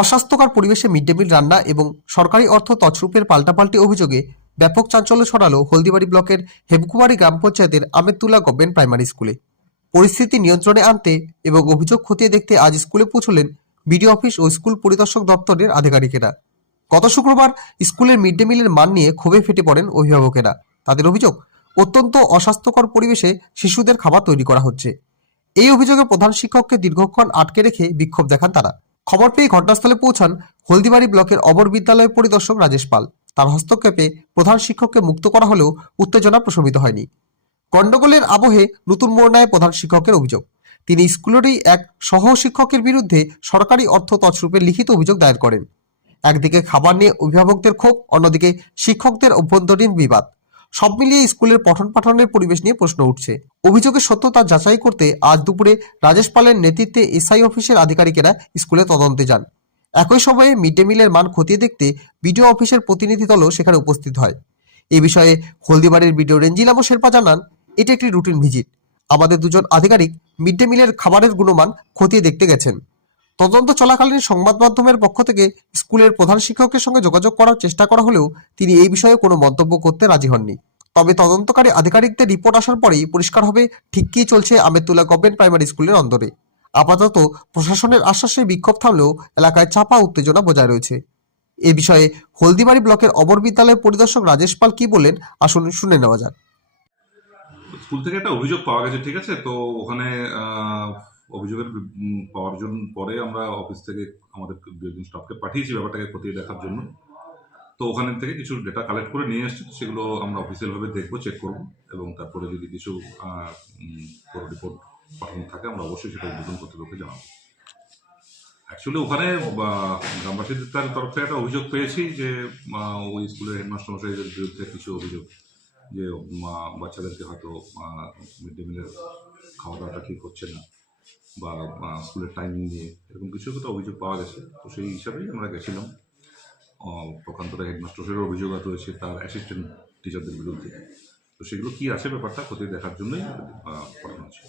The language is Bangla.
অস্বাস্থ্যকর পরিবেশে মিড ডে মিল রান্না এবং সরকারি অর্থ তছরূপের পাল্টাপাল্টি অভিযোগে ব্যাপক চাঞ্চল্য ছড়ালো হলদিবাড়ি ব্লকের হেবকুবাড়ি গ্রাম পঞ্চায়েতের আমেদতুল্লাহ গভর্নমেন্ট প্রাইমারি স্কুলে। পরিস্থিতি নিয়ন্ত্রণে আনতে এবং অভিযোগ খতিয়ে দেখতে আজ স্কুলে পৌঁছলেন বিডিও অফিস ও স্কুল পরিদর্শক দপ্তরের আধিকারিকেরা। গত শুক্রবার স্কুলের মিড ডে মিলের মান নিয়ে ক্ষোভে ফেটে পড়েন অভিভাবকেরা। তাদের অভিযোগ, অত্যন্ত অস্বাস্থ্যকর পরিবেশে শিশুদের খাবার তৈরি করা হচ্ছে। এই অভিযোগে প্রধান শিক্ষককে দীর্ঘক্ষণ আটকে রেখে বিক্ষোভ দেখান তারা। খবর পেয়ে ঘটনাস্থলে পৌঁছান হলদিবাড়ি ব্লকের অবর বিদ্যালয় পরিদর্শক রাজেশ পাল। তার হস্তক্ষেপে প্রধান শিক্ষককে মুক্ত করা হলেও উত্তেজনা প্রশমিত হয়নি। গন্ডগোলের আবহে নতুন মোড় নেয় প্রধান শিক্ষকের অভিযোগ। তিনি স্কুলেরই এক সহ শিক্ষকের বিরুদ্ধে সরকারি অর্থ তছরূপের লিখিত অভিযোগ দায়ের করেন। একদিকে খাবার নিয়ে অভিভাবকদের ক্ষোভ, অন্যদিকে শিক্ষকদের অভ্যন্তরীণ বিবাদ। সব মিলিয়ে স্কুলের পঠন পাঠনের পরিবেশ নিয়ে প্রশ্ন উঠছে। অভিযোগের সত্যতা যাচাই করতে আজ দুপুরে রাজেশ পালের নেতৃত্বে এসআই অফিসের আধিকারিকেরা স্কুলে তদন্তে যান। একই সময়ে মিড ডে মিলের মান খতিয়ে দেখতে বিডিও অফিসের প্রতিনিধি দলও সেখানে উপস্থিত হয়। এই বিষয়ে হলদিবাড়ির বিডিও রেঞ্জিলামো শেরপা জানান, এটা একটি রুটিন ভিজিট। আমাদের দুজন আধিকারিক মিড ডে মিলের খাবারের গুণমান খতিয়ে দেখতে গেছেন। তদন্ত চলাকালীন সংবাদ মাধ্যমের পক্ষ থেকে স্কুলের প্রধান শিক্ষকের সঙ্গে যোগাযোগ করার চেষ্টা করা হলেও তিনি এই বিষয়ে কোনো মন্তব্য করতে রাজি হননি। তবে তদন্তকারী আধিকারিকদের রিপোর্ট আসার পরেই পরিষ্কার হবে ঠিক কী চলছে আমেদতুল্লাহ গভর্নমেন্ট প্রাইমারি স্কুলের অন্দরে। আপাতত প্রশাসনের আশ্বাসে বিক্ষোভ থামলেও এলাকায় চাপা উত্তেজনা বজায় রয়েছে। এ বিষয়ে হলদিবাড়ি ব্লকের অবর বিদ্যালয়ের পরিদর্শক রাজেশ পাল কি বললেন, আসুন শুনে নেওয়া যাক। স্কুল থেকে একটা অভিযোগ পাওয়া গেছে, ঠিক আছে? তো ওখানে অভিযোগের পাওয়ার জন্য পরে আমরা অফিস থেকে আমাদের দুজন স্টাফকে পাঠিয়েছি ব্যাপারটাকে খতিয়ে দেখার জন্য। তো ওখানে থেকে কিছু ডেটা কালেক্ট করে নিয়ে এসেছি, সেগুলো আমরা অফিসিয়ালভাবে দেখবো, চেক করবো, এবং তারপরে যদি কিছু রিপোর্ট পাঠানো থাকে আমরা অবশ্যই সেটা উদ্বোধন কর্তৃপক্ষকে জানাবো। অ্যাকচুয়ালি ওখানে গ্রামবাসীদের তরফ থেকে একটা অভিযোগ পেয়েছি যে ওই স্কুলের হেডমাস্টার মশাইদের বিরুদ্ধে কিছু অভিযোগ, যে বাচ্চাদেরকে হয়তো মিড ডে মিলের খাওয়া দাওয়াটা ঠিক হচ্ছে না, বা স্কুলের টাইমিং নিয়ে এরকম কিছু একটা অভিযোগ পাওয়া গেছে। তো সেই হিসাবেই আমরা গেছিলাম। পক্ষান্তরে হেডমাস্টারের অভিযোগ রয়েছে তার অ্যাসিস্ট্যান্ট টিচারদের বিরুদ্ধে। তো সেগুলো কী আছে ব্যাপারটা খতিয়ে দেখার জন্যই পাঠানো হচ্ছে।